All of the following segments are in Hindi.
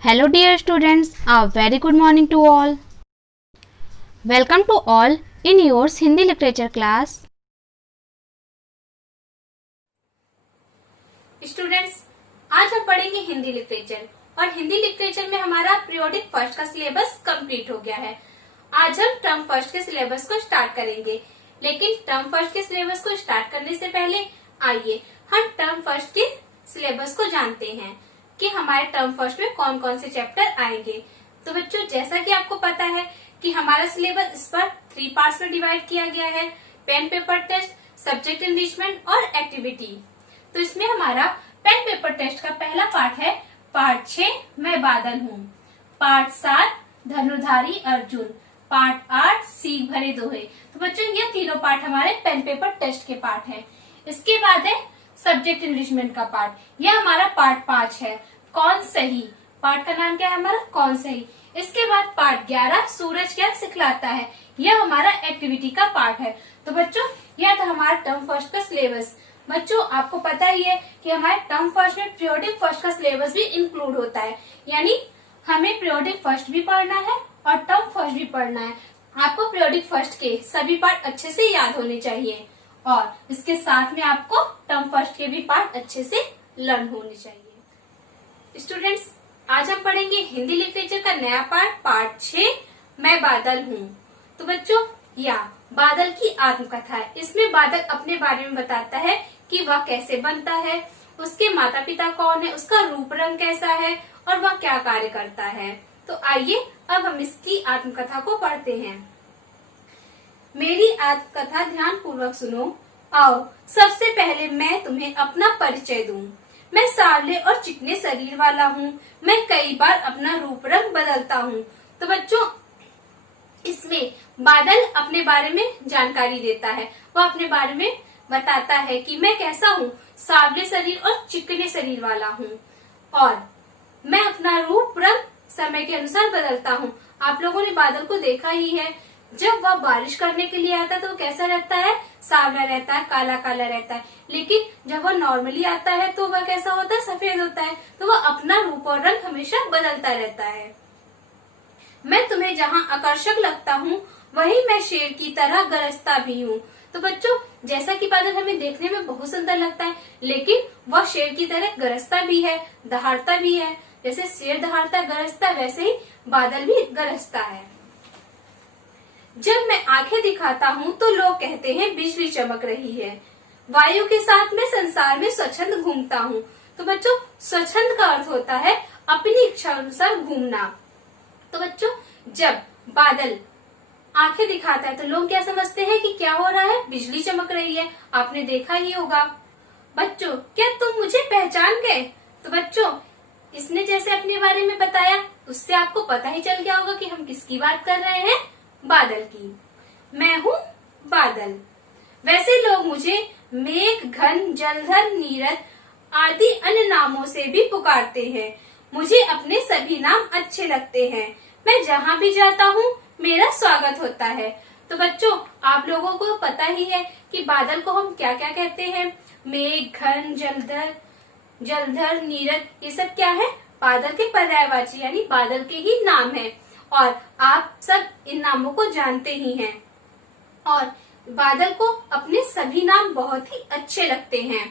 Hello dear students, a very good morning to all. Welcome to all in yours Hindi literature class. Students, आज हम पढ़ेंगे हिंदी लिटरेचर और हिंदी लिटरेचर में हमारा पीरियोडिक फर्स्ट का सिलेबस कंप्लीट हो गया है। आज हम टर्म फर्स्ट के सिलेबस को स्टार्ट करेंगे, लेकिन टर्म फर्स्ट के सिलेबस को स्टार्ट करने से पहले आइए हम टर्म फर्स्ट के सिलेबस को जानते हैं कि हमारे टर्म फर्स्ट में कौन कौन से चैप्टर आएंगे। तो बच्चों, जैसा कि आपको पता है कि हमारा सिलेबस इस पर 3 पार्ट्स में डिवाइड किया गया है, pen paper test, subject enrichment और एक्टिविटी। तो इसमें हमारा पेन पेपर टेस्ट का पहला पार्ट है पार्ट 6 मैं बादल हूँ, पार्ट 7 धनुधारी अर्जुन, पार्ट 8 सीख भरे दोहे। तो बच्चों, ये तीनों पार्ट हमारे पेन पेपर टेस्ट के पार्ट हैं। इसके बाद है सब्जेक्ट एनरिचमेंट का पार्ट, यह हमारा पार्ट 5 है कौन सही। पार्ट का नाम क्या है हमारा, कौन सही। इसके बाद पार्ट 11 सूरज क्या सिखलाता है, यह हमारा एक्टिविटी का पार्ट है। तो बच्चों, यह था हमारा टर्म फर्स्ट का सिलेबस। बच्चों, आपको पता ही है कि हमारे टर्म फर्स्ट में पीरियोडिक फर्स्ट का सिलेबस भी इंक्लूड होता है, यानी हमें पीरियोडिक फर्स्ट भी पढ़ना है और टर्म फर्स्ट भी पढ़ना है। आपको पीरियोडिक फर्स्ट के सभी पार्ट अच्छे से याद होने चाहिए और इसके साथ में आपको टर्म फर्स्ट के भी पार्ट अच्छे से लर्न होने चाहिए। स्टूडेंट्स, आज हम पढ़ेंगे हिंदी लिटरेचर का नया पार्ट 6 मैं बादल हूँ। तो बच्चों, यह बादल की आत्मकथा है। इसमें बादल अपने बारे में बताता है कि वह कैसे बनता है, उसके माता पिता कौन है, उसका रूप रंग कैसा है और वह क्या कार्य करता है। तो आइए अब हम इसकी आत्मकथा को पढ़ते हैं। मेरी आत्मकथा ध्यान पूर्वक सुनो। आओ, सबसे पहले मैं तुम्हें अपना परिचय दूं। मैं सांवले और चिकने शरीर वाला हूँ। मैं कई बार अपना रूप रंग बदलता हूँ। तो बच्चों, इसमें बादल अपने बारे में जानकारी देता है। वह अपने बारे में बताता है कि मैं कैसा हूँ, सांवले शरीर और चिकने शरीर वाला हूँ और मैं अपना रूप रंग समय के अनुसार बदलता हूँ। आप लोगों ने बादल को देखा ही है, जब वह बारिश करने के लिए आता है तो वो कैसा रहता है, सांवला रहता है, काला काला रहता है। लेकिन जब वह नॉर्मली आता है तो वह कैसा होता है, सफेद होता है। तो वह अपना रूप और रंग हमेशा बदलता रहता है। मैं तुम्हें जहाँ आकर्षक लगता हूँ वहीं मैं शेर की तरह गरजता भी हूँ। तो बच्चों, जैसा कि बादल हमें देखने में बहुत सुंदर लगता है, लेकिन वह शेर की तरह गरजता भी है, दहाड़ता भी है। जैसे शेर दहाड़ता गरजता, वैसे ही बादल भी गरजता है। जब मैं आंखें दिखाता हूँ तो लोग कहते हैं बिजली चमक रही है। वायु के साथ मैं संसार में स्वच्छंद घूमता हूँ। तो बच्चों, स्वच्छंद का अर्थ होता है अपनी इच्छा अनुसार घूमना। तो बच्चों, जब बादल आंखें दिखाता है तो लोग क्या समझते हैं कि क्या हो रहा है, बिजली चमक रही है। आपने देखा ही होगा। बच्चों, क्या तुम मुझे पहचान गए? तो बच्चों, इसने जैसे अपने बारे में बताया, उससे आपको पता ही चल गया होगा कि हम किसकी बात कर रहे हैं, बादल की। मैं हूँ बादल। वैसे लोग मुझे मेघ, घन, जलधर, नीरद आदि अन्य नामों से भी पुकारते हैं। मुझे अपने सभी नाम अच्छे लगते हैं। मैं जहाँ भी जाता हूँ मेरा स्वागत होता है। तो बच्चों, आप लोगों को पता ही है कि बादल को हम क्या क्या कहते हैं। मेघ, घन, जलधर, नीरद, ये सब क्या है, बादल के पर्यायवाची यानी बादल के ही नाम है और आप सब इन नामों को जानते ही हैं। और बादल को अपने सभी नाम बहुत ही अच्छे लगते हैं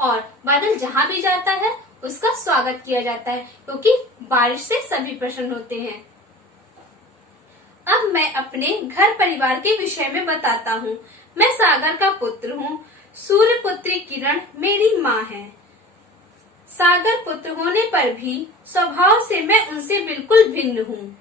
और बादल जहाँ भी जाता है उसका स्वागत किया जाता है, क्योंकि बारिश से सभी प्रसन्न होते हैं। अब मैं अपने घर परिवार के विषय में बताता हूँ। मैं सागर का पुत्र हूँ। सूर्य पुत्री किरण मेरी माँ है। सागर पुत्र होने पर भी स्वभाव से मैं उनसे बिल्कुल भिन्न हूँ।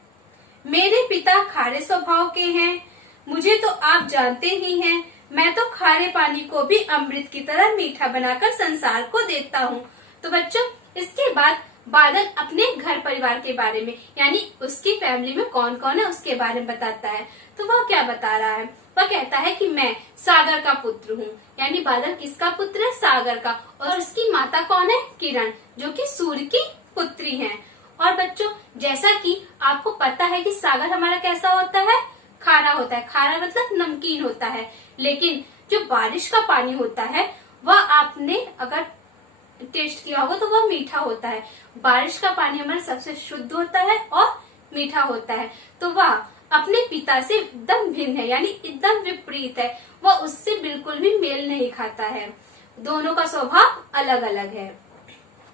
मेरे पिता खारे स्वभाव के हैं। मुझे तो आप जानते ही हैं, मैं तो खारे पानी को भी अमृत की तरह मीठा बनाकर संसार को देता हूँ। तो बच्चों, इसके बाद बादल अपने घर परिवार के बारे में यानी उसकी फैमिली में कौन कौन है उसके बारे में बताता है। तो वह क्या बता रहा है, वह कहता है कि मैं सागर का पुत्र हूँ। यानी बादल किसका पुत्र है, सागर का। और उसकी माता कौन है, किरण, जो कि सूर्य की पुत्री है। और बच्चों, जैसा कि आपको पता है कि सागर हमारा कैसा होता है, खारा होता है। खारा मतलब नमकीन होता है। लेकिन जो बारिश का पानी होता है वह आपने अगर टेस्ट किया होगा तो वह मीठा होता है। बारिश का पानी हमारा सबसे शुद्ध होता है और मीठा होता है। तो वह अपने पिता से एकदम भिन्न है, यानी एकदम विपरीत है। वह उससे बिल्कुल भी मेल नहीं खाता है। दोनों का स्वभाव अलग अलग है।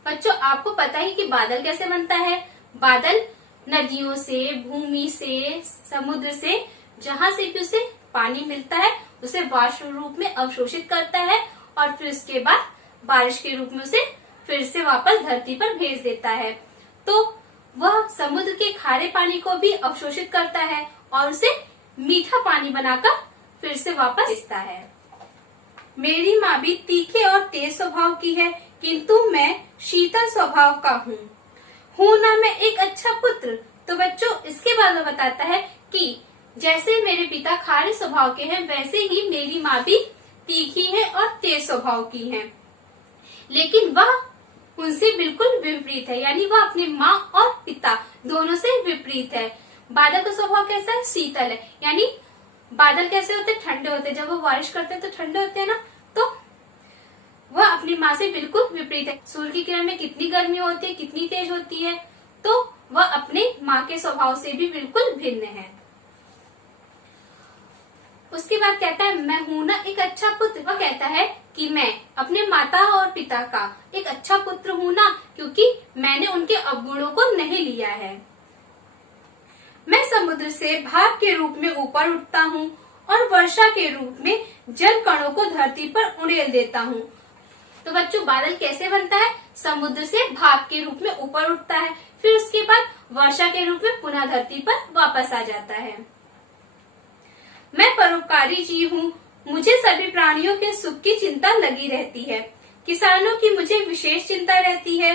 बच्चों, आपको पता है कि बादल कैसे बनता है? बादल नदियों से, भूमि से, समुद्र से, जहाँ से भी उसे पानी मिलता है उसे वाष्प रूप में अवशोषित करता है और फिर उसके बाद बारिश के रूप में उसे फिर से वापस धरती पर भेज देता है। तो वह समुद्र के खारे पानी को भी अवशोषित करता है और उसे मीठा पानी बनाकर फिर से वापस भेजता है। मेरी माँ भी तीखे और तेज स्वभाव की है, किंतु मैं शीतल स्वभाव का हूँ ना मैं एक अच्छा पुत्र। तो बच्चों, इसके बाद में बताता है कि जैसे मेरे पिता खारे स्वभाव के हैं, वैसे ही मेरी माँ भी तीखी है और तेज स्वभाव की है, लेकिन वह उनसे बिल्कुल विपरीत है, यानी वह अपने माँ और पिता दोनों से विपरीत है। बादल का स्वभाव कैसा है? शीतल है, यानी बादल कैसे होते हैं? ठंडे होते हैं। जब वो बारिश करते हैं तो ठंडे होते हैं ना, तो वह अपनी माँ से बिल्कुल विपरीत है। सूर्य की किरण में कितनी गर्मी होती है, कितनी तेज होती है, तो वह अपने माँ के स्वभाव से भी बिल्कुल भिन्न है। उसके बाद कहता है मैं हूं ना एक अच्छा पुत्र। वह कहता है कि मैं अपने माता और पिता का एक अच्छा पुत्र हूं ना, क्योंकि मैंने उनके अवगुणों को नहीं लिया है। मैं समुद्र से भाप के रूप में ऊपर उठता हूँ और वर्षा के रूप में जल कणों को धरती पर उड़ेल देता हूँ। तो बच्चों, बादल कैसे बनता है? समुद्र से भाप के रूप में ऊपर उठता है, फिर उसके बाद वर्षा के रूप में पुनः धरती पर वापस आ जाता है। मैं परोपकारी जीव हूँ, मुझे सभी प्राणियों के सुख की चिंता लगी रहती है। किसानों की मुझे विशेष चिंता रहती है।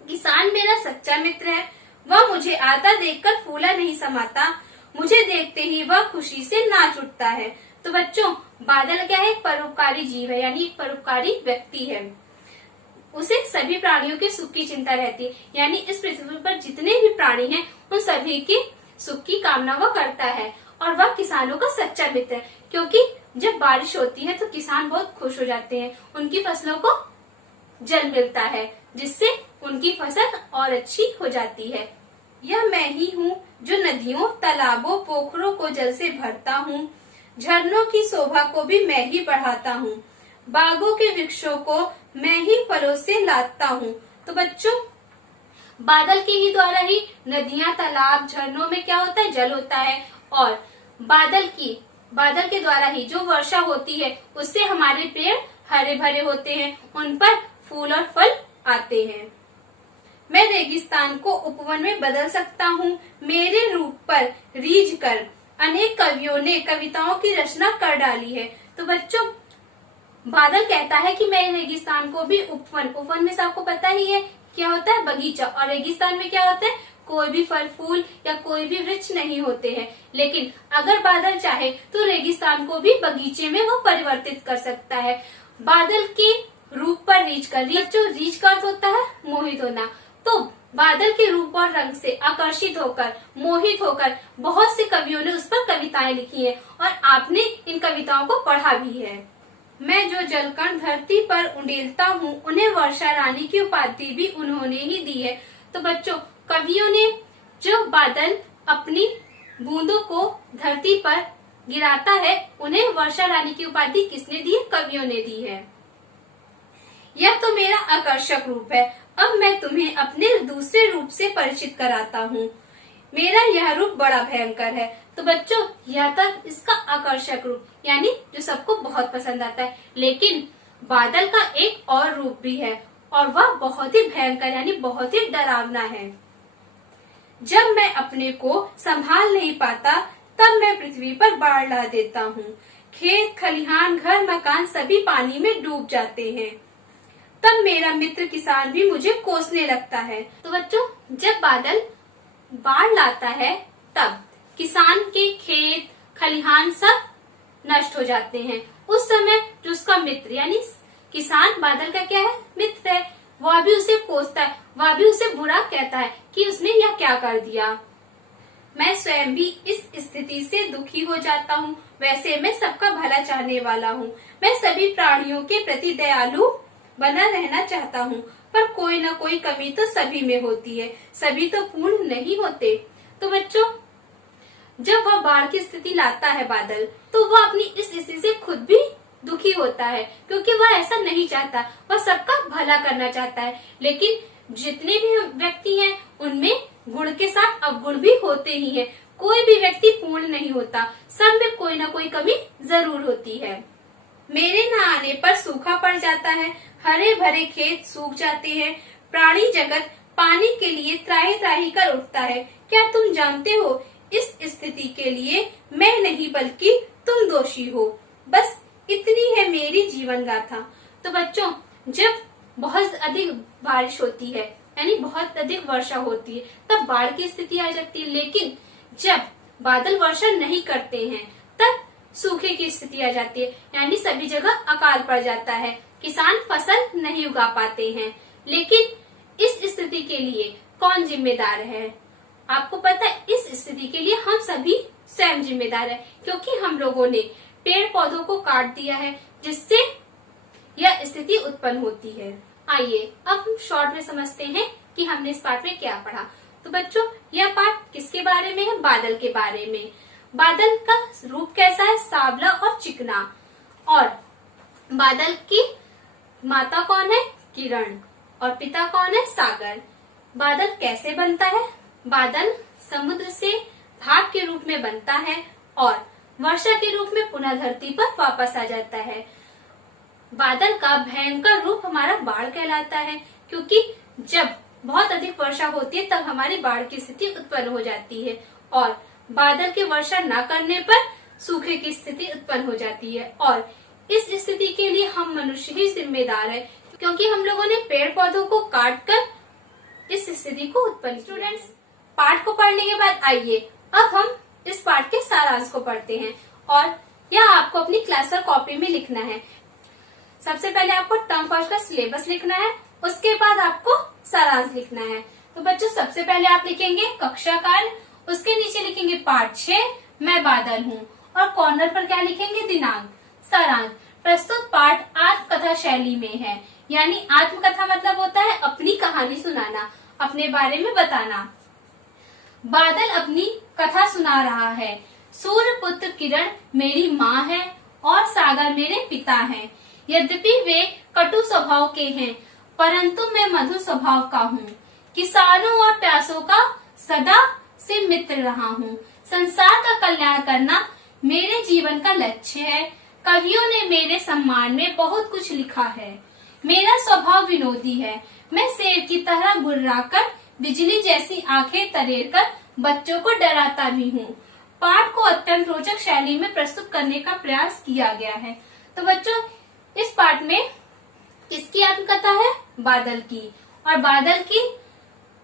किसान मेरा सच्चा मित्र है, वह मुझे आता देखकर फूला नहीं समाता, मुझे देखते ही वह खुशी से नाच उठता है। तो बच्चों, बादल क्या है? एक परोपकारी जीव है, यानी एक परोपकारी व्यक्ति है। उसे सभी प्राणियों के सुख की चिंता रहती है, यानी इस पृथ्वी पर जितने भी प्राणी हैं उन सभी के सुख की कामना वह करता है। और वह किसानों का सच्चा मित्र है, क्योंकि जब बारिश होती है तो किसान बहुत खुश हो जाते हैं, उनकी फसलों को जल मिलता है, जिससे उनकी फसल और अच्छी हो जाती है। यह मैं ही हूँ जो नदियों, तालाबों, पोखरों को जल से भरता हूँ। झरनों की शोभा को भी मैं ही बढ़ाता हूँ। बागों के वृक्षों को मैं ही फलों से लादता हूँ। तो बच्चों, बादल के ही द्वारा ही नदियाँ, तालाब, झरनों में क्या होता है? जल होता है। और बादल के द्वारा ही जो वर्षा होती है उससे हमारे पेड़ हरे भरे होते हैं, उन पर फूल और फल आते हैं। मैं रेगिस्तान को उपवन में बदल सकता हूँ। मेरे रूप पर रीझ कर अनेक कवियों ने कविताओं की रचना कर डाली है। तो बच्चों, बादल कहता है कि मैं रेगिस्तान को भी उपवन में से आपको पता ही है क्या होता है? बगीचा। और रेगिस्तान में क्या होता है? कोई भी फल फूल या कोई भी वृक्ष नहीं होते हैं। लेकिन अगर बादल चाहे तो रेगिस्तान को भी बगीचे में वो परिवर्तित कर सकता है। बादल के रूप पर रीछ कर, रीछ का अर्थ होता है मोहित होना। तो बादल के रूप और रंग से आकर्षित होकर, मोहित होकर बहुत से कवियों ने उस पर कविताएं लिखी है और आपने इन कविताओं को पढ़ा भी है। मैं जो जलकण धरती पर उंडेलता हूँ, उन्हें वर्षा रानी की उपाधि भी उन्होंने ही दी है। तो बच्चों, कवियों ने जो बादल अपनी बूंदों को धरती पर गिराता है, उन्हें वर्षा रानी की उपाधि किसने दी है? कवियों ने दी है। यह तो मेरा आकर्षक रूप है। अब मैं तुम्हें अपने दूसरे रूप से परिचित कराता हूँ। मेरा यह रूप बड़ा भयंकर है। तो बच्चों, यह था इसका आकर्षक रूप, यानी जो सबको बहुत पसंद आता है। लेकिन बादल का एक और रूप भी है और वह बहुत ही भयंकर, यानी बहुत ही डरावना है। जब मैं अपने को संभाल नहीं पाता, तब मैं पृथ्वी पर बाढ़ ला देता हूँ। खेत, खलिहान, घर, मकान सभी पानी में डूब जाते हैं। तब मेरा मित्र किसान भी मुझे कोसने लगता है। तो बच्चों, जब बादल बाढ़ लाता है तब किसान के खेत, खलिहान सब नष्ट हो जाते हैं। उस समय जो उसका मित्र, यानी किसान बादल का क्या है? मित्र है। वह भी उसे कोसता है, वह भी उसे बुरा कहता है कि उसने यह क्या कर दिया। मैं स्वयं भी इस स्थिति से दुखी हो जाता हूँ। वैसे मैं सबका भला चाहने वाला हूँ। मैं सभी प्राणियों के प्रति दयालु, बना रहना चाहता हूँ, पर कोई ना कोई कमी तो सभी में होती है, सभी तो पूर्ण नहीं होते। तो बच्चों, जब वह बाढ़ की स्थिति लाता है बादल, तो वह अपनी इस स्थिति से खुद भी दुखी होता है, क्योंकि वह ऐसा नहीं चाहता, वह सबका भला करना चाहता है। लेकिन जितने भी व्यक्ति हैं उनमें गुण के साथ अवगुण भी होते ही हैं। कोई भी व्यक्ति पूर्ण नहीं होता, सब में कोई ना कोई कमी जरूर होती है। मेरे न आने पर सूखा पड़ जाता है, हरे भरे खेत सूख जाते हैं, प्राणी जगत पानी के लिए त्राही त्राही कर उठता है। क्या तुम जानते हो, इस स्थिति के लिए मैं नहीं बल्कि तुम दोषी हो। बस इतनी है मेरी जीवन गाथा। तो बच्चों, जब बहुत अधिक बारिश होती है, यानी बहुत अधिक वर्षा होती है, तब बाढ़ की स्थिति आ जाती है। लेकिन जब बादल वर्षा नहीं करते हैं, तब सूखे की स्थिति आ जाती है, यानी सभी जगह अकाल पड़ जाता है, किसान फसल नहीं उगा पाते हैं। लेकिन इस स्थिति के लिए कौन जिम्मेदार है? आपको पता है, इस स्थिति के लिए हम सभी स्वयं जिम्मेदार है, क्योंकि हम लोगों ने पेड़ पौधों को काट दिया है, जिससे यह स्थिति उत्पन्न होती है। आइए अब हम शॉर्ट में समझते हैं कि हमने इस पाठ में क्या पढ़ा। तो बच्चों, यह पाठ किसके बारे में है? बादल के बारे में। बादल का रूप कैसा है? सांवला और चिकना। और बादल की माता कौन है? किरण। और पिता कौन है? सागर। बादल कैसे बनता है? बादल समुद्र से भाप के रूप में बनता है और वर्षा के रूप में पुनः धरती पर वापस आ जाता है। बादल का भयंकर रूप हमारा बाढ़ कहलाता है, क्योंकि जब बहुत अधिक वर्षा होती है तब हमारी बाढ़ की स्थिति उत्पन्न हो जाती है, और बादल की वर्षा न करने पर सूखे की स्थिति उत्पन्न हो जाती है। और इस स्थिति के लिए हम मनुष्य ही जिम्मेदार है, क्योंकि हम लोगों ने पेड़ पौधों को काट कर इस स्थिति को उत्पन्न। स्टूडेंट्स, पाठ को पढ़ने के बाद आइए अब हम इस पाठ के सारांश को पढ़ते हैं, और यह आपको अपनी क्लास और कॉपी में लिखना है। सबसे पहले आपको टर्म फर्स्ट का सिलेबस लिखना है, उसके बाद आपको सारांश लिखना है। तो बच्चों, सबसे पहले आप लिखेंगे कक्षा कार्य, उसके नीचे लिखेंगे पाठ 6 मैं बादल हूँ, और कॉर्नर पर क्या लिखेंगे? दिनांक। सारांश, प्रस्तुत पाठ आत्मकथा शैली में है, यानी आत्मकथा मतलब होता है अपनी कहानी सुनाना, अपने बारे में बताना। बादल अपनी कथा सुना रहा है। सूर्य पुत्र किरण मेरी माँ है और सागर मेरे पिता हैं। यद्यपि वे कटु स्वभाव के हैं, परंतु मैं मधुर स्वभाव का हूँ। किसानों और प्यासों का सदा से मित्र रहा हूँ। संसार का कल्याण करना मेरे जीवन का लक्ष्य है। कवियों ने मेरे सम्मान में बहुत कुछ लिखा है। मेरा स्वभाव विनोदी है। मैं शेर की तरह गुर्राकर बिजली जैसी आंखें तरेर कर बच्चों को डराता भी हूँ। पाठ को अत्यंत रोचक शैली में प्रस्तुत करने का प्रयास किया गया है। तो बच्चों, इस पाठ में किसकी आत्मकथा है? बादल की। और बादल की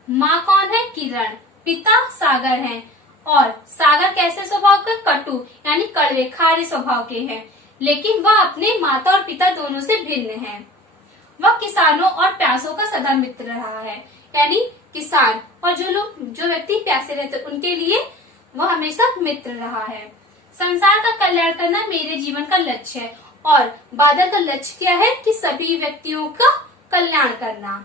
माँ कौन है? किरण। पिता सागर हैं, और सागर कैसे स्वभाव का? कटु, यानी कड़वे खारे स्वभाव के हैं, लेकिन वह अपने माता और पिता दोनों से भिन्न है। वह किसानों और प्यासों का सदा मित्र रहा है, यानी किसान और जो व्यक्ति प्यासे रहते उनके लिए वह हमेशा मित्र रहा है। संसार का कल्याण करना मेरे जीवन का लक्ष्य है, और बादल का लक्ष्य क्या है? कि सभी व्यक्तियों का कल्याण करना।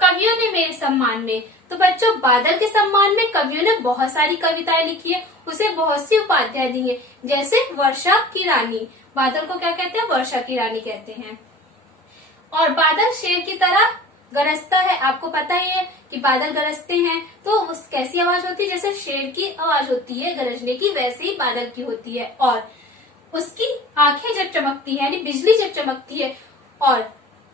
कवियों ने मेरे सम्मान में, तो बच्चों, बादल के सम्मान में कवियों ने बहुत सारी कविताएं लिखी है, उसे बहुत सी उपाधियां दी है, जैसे वर्षा की रानी। बादल को क्या कहते हैं? वर्षा की रानी कहते हैं। और बादल शेर की तरह गरजता है। आपको पता ही है कि बादल गरजते हैं तो उस कैसी आवाज होती है? जैसे शेर की आवाज होती है गरजने की, वैसे ही बादल की होती है। और उसकी आंखें जब चमकती है, यानी बिजली जब चमकती है और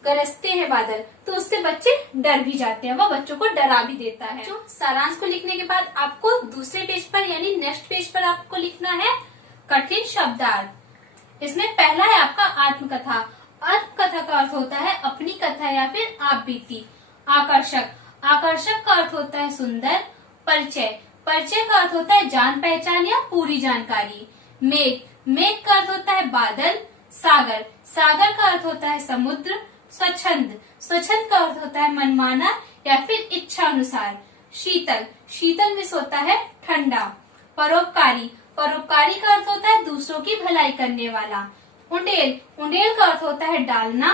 गरजते हैं बादल, तो उससे बच्चे डर भी जाते हैं, वह बच्चों को डरा भी देता है। जो सारांश को लिखने के बाद आपको दूसरे पेज पर, यानी नेक्स्ट पेज पर आपको लिखना है कठिन शब्दार्थ। इसमें पहला है आपका आत्मकथा। आत्मकथा का अर्थ होता है अपनी कथा या फिर आप बीती। आकर्षक, आकर्षक का अर्थ होता है सुंदर। परिचय, परिचय का अर्थ होता है जान पहचान या पूरी जानकारी। मेघ, मेघ का अर्थ होता है बादल। सागर, सागर का अर्थ होता है समुद्र। स्वच्छंद, स्वच्छंद का अर्थ होता है मनमाना या फिर इच्छा अनुसार। शीतल, शीतल में होता है ठंडा। परोपकारी, परोपकारी का अर्थ होता है दूसरों की भलाई करने वाला। उंडेल, उंडेल का अर्थ होता है डालना।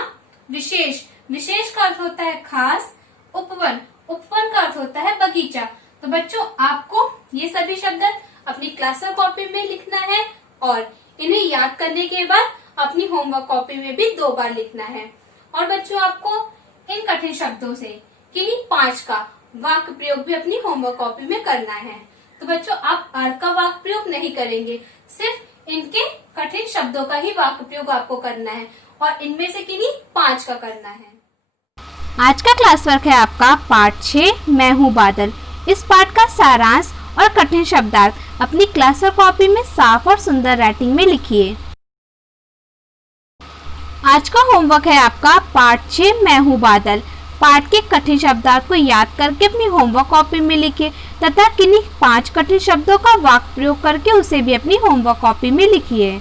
विशेष, विशेष का अर्थ होता है खास। उपवन, उपवन का अर्थ होता है बगीचा। तो बच्चों आपको ये सभी शब्द अपनी क्लासवर्क कॉपी में लिखना है और इन्हें याद करने के बाद अपनी होमवर्क कॉपी में भी 2 बार लिखना है। और बच्चों आपको इन कठिन शब्दों से किन्हीं 5 का वाक्य प्रयोग भी अपनी होमवर्क कॉपी में करना है। तो बच्चों आप अर्थ का वाक्य प्रयोग नहीं करेंगे, सिर्फ इनके कठिन शब्दों का ही वाक्य प्रयोग आपको करना है और इनमें से किन्हीं 5 का करना है। आज का क्लास वर्क है आपका पार्ट 6 मैं हूँ बादल। इस पाठ का सारांश और कठिन शब्दार्थ अपनी क्लास वर्क कॉपी में साफ और सुंदर राइटिंग में लिखिए। आज का होमवर्क है आपका पार्ट 6 मैं हूँ बादल। पाठ के कठिन शब्दार्थ को याद करके अपनी होमवर्क कॉपी में लिखिए तथा किन्हीं 5 कठिन शब्दों का वाक्य प्रयोग करके उसे भी अपनी होमवर्क कॉपी में लिखिए।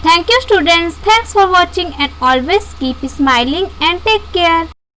Thank you students. Thanks for watching and always keep smiling and take care.